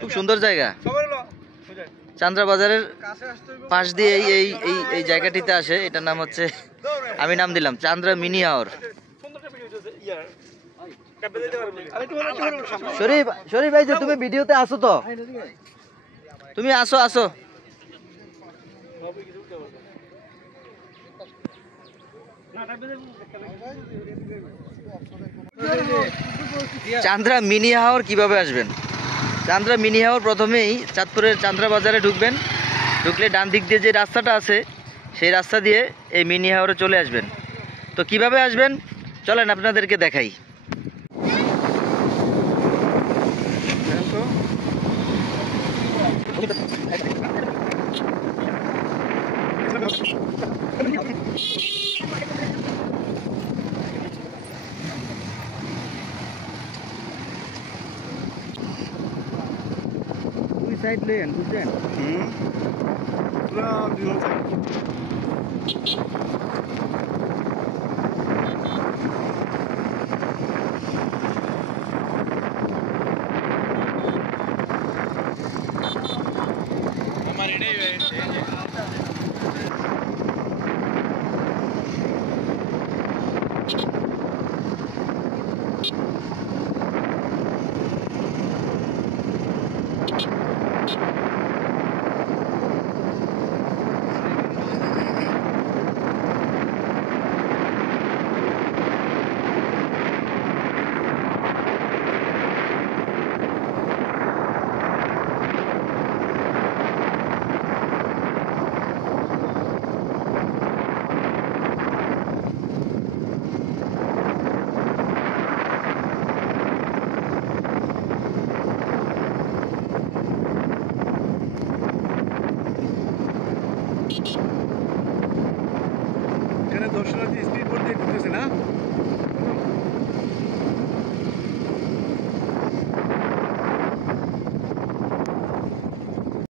খুব সুন্দর জায়গা। চান্দ্রা বাজারের পাশ দিয়ে এই এই এই জায়গাটিতে আসে, এটার নাম হচ্ছে, আমি নাম দিলাম চান্দ্রা মিনি হাওর। শরীফ, শরীফ ভাই যে তুমি ভিডিওতে আসো তো, তুমি আসো আসো। চান্দ্রা মিনি হাওর কিভাবে আসবেন? চান্দ্রা মিনি হাওর প্রথমেই চাঁদপুরের চান্দ্রা বাজারে ঢুকবেন, ঢুকলে ডান দিক দিয়ে যে রাস্তাটা আছে সেই রাস্তা দিয়ে এই মিনি হাওরে চলে আসবেন। তো কিভাবে আসবেন চলেন আপনাদেরকে দেখাই। সাইড লেন বুঝছেন? পুরা দুই সাইড। আমার এটাই দর্শনার্থী স্পিড বোট দিয়ে ঘুরতেছে না।